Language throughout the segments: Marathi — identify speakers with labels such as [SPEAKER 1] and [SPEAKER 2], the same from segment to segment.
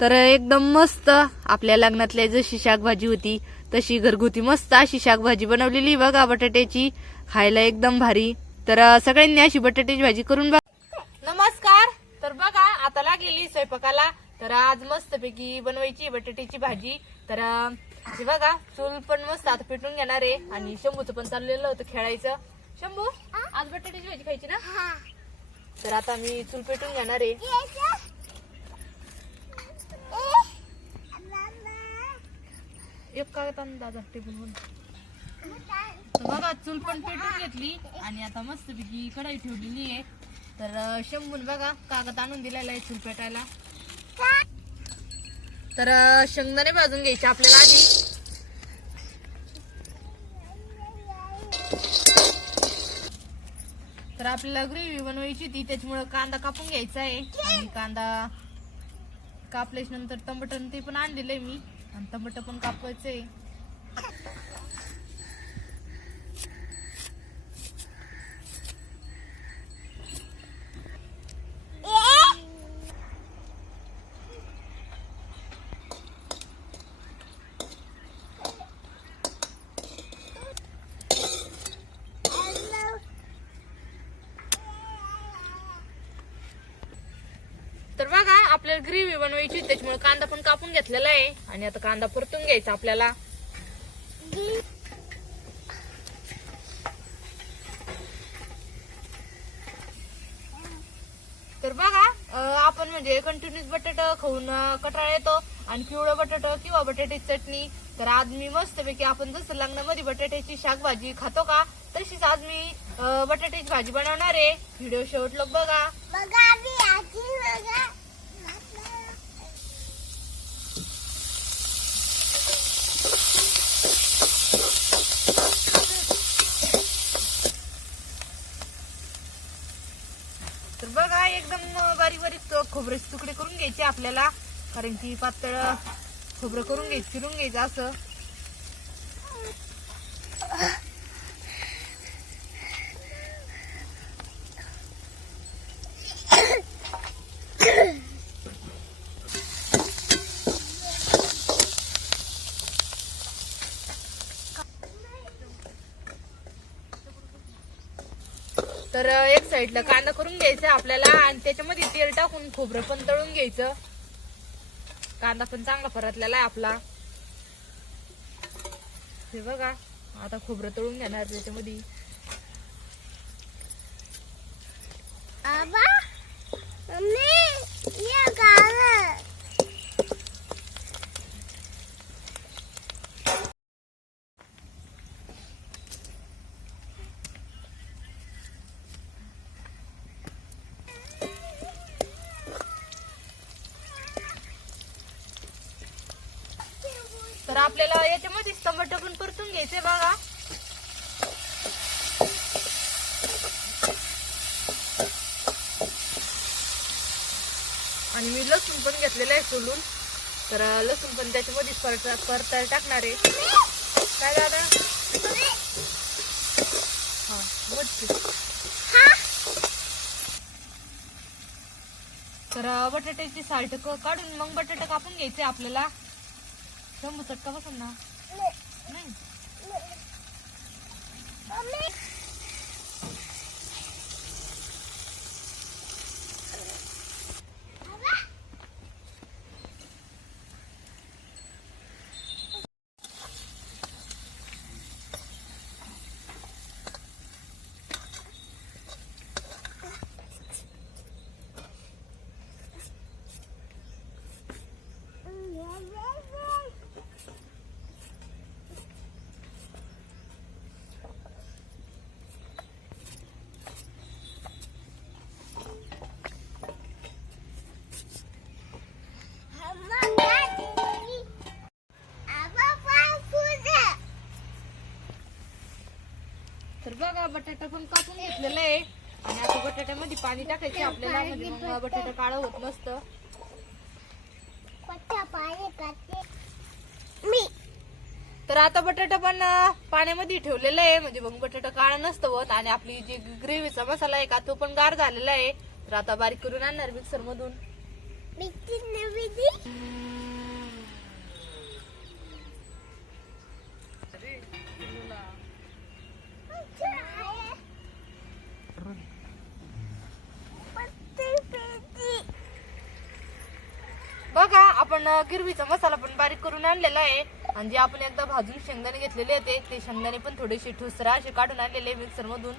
[SPEAKER 1] तर एकदम मस्त आपल्या लग्नातल्या जशी शाकभाजी होती तशी घरगुती मस्त अशी शाकभाजी बनवलेली बघा बटाट्याची. खायला एकदम भारी. तर सगळ्यांनी अशी बटाट्याची भाजी करून बघा. नमस्कार. तर बघा आता लागलेली स्वयंपाकाला. तर आज मस्तपैकी बनवायची बटाट्याची भाजी. तर बघा चूल पण मस्त आता पेटून घेणार आहे. आणि शंभूचं पण चाललेलं होतं खेळायचं. शंभू आज बटाट्याची भाजी खायची ना? तर आता मी चूल पेटून घेणार आहे. एक कागद आण दादा टेबल तर बघा चूल पण पेटून घेतली आणि आता मस्तपैकी कढाई ठेवलेली आहे. तर शंभून बघा कागद आणून दिलेला आहे चूल पेटायला. तर शेंगदाणे भाजून घ्यायचे आपल्याला आधी. तर आपल्याला ग्रेव्ही बनवायची ती त्याच्यामुळे कांदा कापून घ्यायचा आहे. आणि कांदा कापल्याच्या नंतर टमाटर ते पण आणलेलं आहे मी. आणि टमाटर पण कापवायचं आहे तर बघा आपल्याला ग्रेव्ही बनवायची त्याच्यामुळे कांदा पण कापून घेतलेला आहे. आणि आता कांदा परतून घ्यायचा आपल्याला. तर बघा आपण म्हणजे कंटिन्युअस बटाटा खाऊन कटाळा येतो. आणि पिवळं बटाटा किंवा बटाट्याची चटणी. तर आज मी मस्तपैकी आपण जसं लग्नामध्ये बटाट्याची शाकभाजी खातो का तशीच आज मी बटाट्याची भाजी बनवणार आहे. व्हिडिओ शेवट लोक बघा तर बघा एकदम बारीक खोबऱ्याचे तुकडे करून घ्यायचे आपल्याला. कारण की पातळ खोबरं करून घ्यायचं चिरून घ्यायचं असं. तर एक साईडला कांदा करून घ्यायचा आपल्याला आणि त्याच्यामध्ये तेल टाकून खोबरं पण तळून घ्यायचं. कांदा पण चांगला परतलेला आहे आपला. हे बघा आता खोबरं तळून घेणार त्याच्यामध्ये. तर आपल्याला याच्यामध्येच टमाटर पण परतून घ्यायचे बघा. आणि मी लसूण पण घेतलेलं आहे सोलून. तर लसूण पण त्याच्यामध्येच परत परत टाकणार आहे. काय दादा? हा तर बटाट्याची साल्ट काढून मग बटाटा कापून घ्यायचे आपल्याला. शंभू चटका बसून ना नाही तर बघा बटाटा पण कापून घेतलेला आहे. आणि आता बटाट्यामध्ये पाणी टाकायचे आपल्याला म्हणजे मग बटाटा काळा होत मस्त
[SPEAKER 2] मी.
[SPEAKER 1] तर आता बटाटा पण पाण्यामध्ये ठेवलेला आहे. म्हणजे मग बटाटा काळा नसतं होत. आणि आपली जी ग्रेव्हीचा मसाला आहे का तो पण गार झालेला आहे. तर आता बारीक करून आणणार मिक्सर मधून. बघा आपण गिरवीचा मसाला पण बारीक करून आणलेला आहे. आणि जे आपण एकदा भाजून शेंगदाणे घेतलेले होते ते शेंगदाणे पण थोडेसे ठुसरा असे काढून आणलेले मिक्सर मधून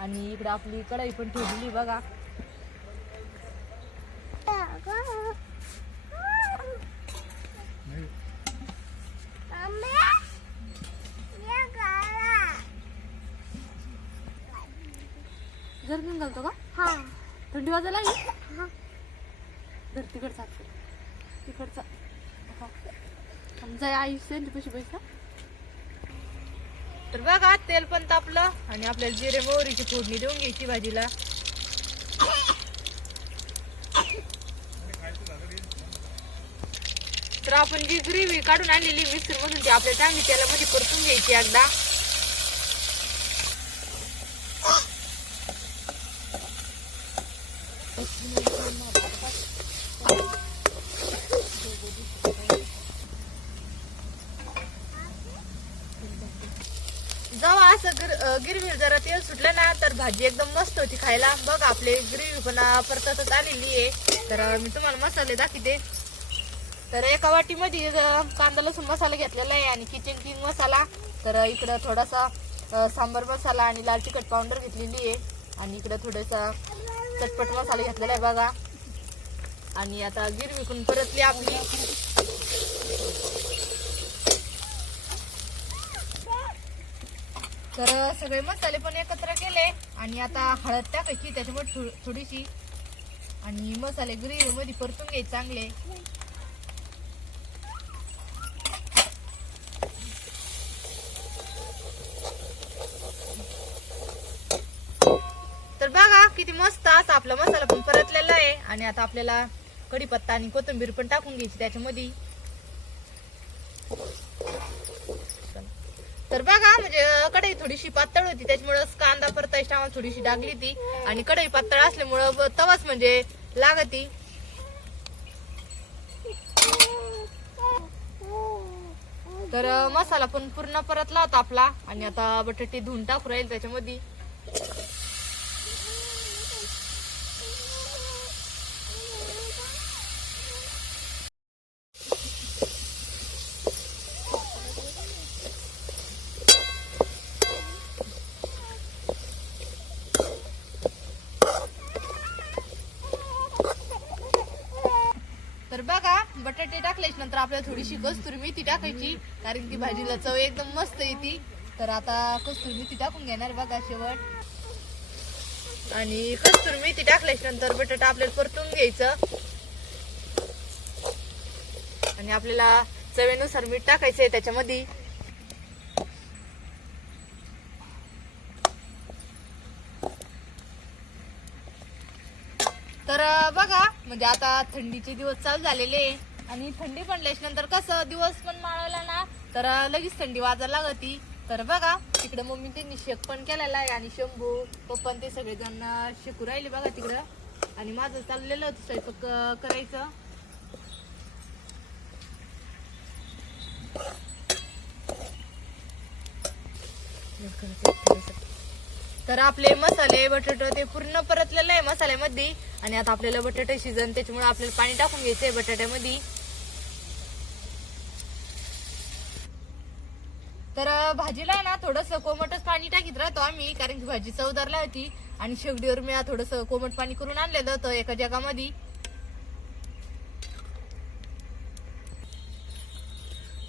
[SPEAKER 1] आणि इकडे आपली कढाई पण ठेवलेली बघा. जर घेऊन घालतो का थंडी वाजायला लागली? तिकडचा तिकडचा. समजा आई पैसे पैसा. तर बघा तेल पण तापलं आणि आपल्याला जिरे मोहरीची फोडणी देऊन घ्यायची भाजीला. तर आपण जी ग्रेव्ही काढून आणलेली मिक्सर मधून ती आपल्या चांगली तेलामध्ये परतून घ्यायची एकदा. जेव्हा असं गिर गिरवी जरा तेल सुटलं ना तर भाजी एकदम मस्त होती खायला. बघ आपले ग्रेव्ही पण परतातच परततच आलेली आहे. तर मी तुम्हाला मसाले दाखवते. तर एका वाटीमध्ये कांदा लसूण मसाला घेतलेला आहे आणि किचन किंग मसाला. तर इकडं थोडासा सांबर सांबार मसाला आणि लाल तिखट पावडर घेतलेली आहे. आणि इकडं थोडासा चटपट मसाला घेतलेला आहे बघा. आणि आता गिरवी पण परतली आपली. तर सगळे मसाले पण एकत्र केले आणि आता हळद टाकायची त्याच्यामुळे थोडीशी. आणि मसाले ग्रेव्ही मध्ये परतून घ्यायचे चांगले. तर बघा किती मस्त असा आपला मसाला पण परतलेला आहे. आणि आता आपल्याला कढीपत्ता आणि कोथिंबीर पण टाकून घ्यायची त्याच्यामध्ये तर बघा म्हणजे अं, कढई थोडीशी पातळ होती त्याच्यामुळे कांदा परतायची आम्हाला थोडीशी डागली ती आणि कढई पातळ असल्यामुळं तवाच म्हणजे लागती. तर मसाला पण पूर्ण परतला होता आपला आणि आता बटाटे धुवून टाकू राहील त्याच्यामध्ये. बटाटे टाकल्याच्या नंतर आपल्याला थोडीशी कस्तुरी मेथी टाकायची कारण ती भाजीला चव एकदम मस्त येते. तर आता कस्तुरी मेथी टाकून घेणार बघा शेवट. आणि कस्तुरी मेथी टाकल्याच्या नंतर बटाटा आपल्याला परतून घ्यायचं. आणि आपल्याला चवेनुसार मीठ टाकायचं आहे त्याच्यामध्ये. तर बघा म्हणजे आता थंडीचे दिवस चालू झालेले आहे. आणि थंडी पण नंतर कसं दिवस पण माळवला ना तर लगेच थंडी वाजायला लागती. तर बघा तिकडं मम्मी त्यांनी शेक पण केलेला आहे आणि शंभू पप्पा ते सगळेजण अं, शेकू राहिले बघा तिकडं. आणि माझं चाललेलं होतं स्वयंपाक करायचं. तर आपले मसाले बटाटे ते पूर्ण परतलेलं आहे मसाल्यामध्ये. आणि आता आपल्याला बटाटे शिजन त्याच्यामुळे आपल्याला पाणी टाकून घ्यायचंय बटाट्यामध्ये तर अं, भाजीला आहे ना थोडस कोमटच पाणी टाकीत राहतो आम्ही कारण की भाजी चवदारला होती. आणि शेगडीवर मी थोडस कोमट पाणी करून आणलेलं होतं एका जगामध्ये.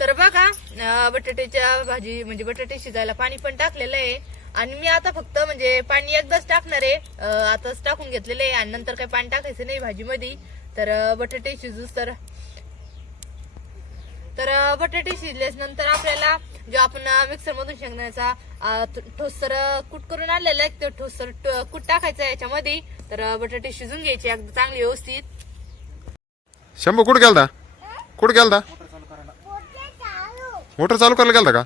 [SPEAKER 1] तर बघा बटाट्याच्या भाजी म्हणजे बटाटे शिजायला पाणी पण टाकलेलं आहे. आणि मी आता फक्त म्हणजे पाणी एकदाच टाकणार आहे. आताच टाकून घेतलेलं आहे. आणि नंतर काही पाणी टाकायचं नाही भाजीमध्ये. तर बटाटे शिजूस तर तर बटाटे शिजल्यास नंतर आपल्याला जो आपण मिक्सर मधून शेंगण्याचा ठोसर कूट करून आणलेला आहे तो ठोसर ट- कूट टाकायचा याच्यामध्ये. तर बटाटे शिजून घ्यायचे अगदी चांगले व्यवस्थित.
[SPEAKER 2] शंभू कुठं गेलता? कुठं गेलता? मोटर चालू करायला गेलता का?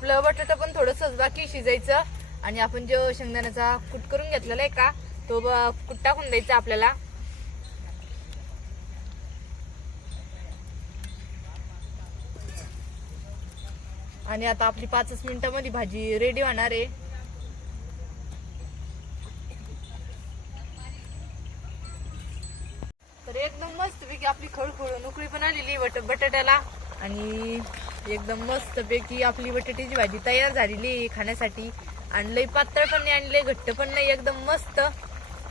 [SPEAKER 1] आपलं बटाटा पण थोडंसंच बाकी शिजायचं. आणि आपण जो शेंगदाण्याचा कूट करून घेतलेला आहे का तो ब- कूट टाकून द्यायचा आपल्याला. आणि आता आपली पाचच मिनिटामध्ये भाजी रेडी होणार आहे तर एकदम मस्त पैकी आपली खळखळ नोकरी पण आलेली बट बटाट्याला आणि एकदम मस्त पैकी आपली बटाट्याची भाजी तयार झालेली आहे खाण्यासाठी. आणि पातळ पण नाही आणि लई घट्ट पण नाही एकदम मस्त.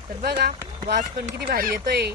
[SPEAKER 1] तर बघा वास पण किती भारी येतोय.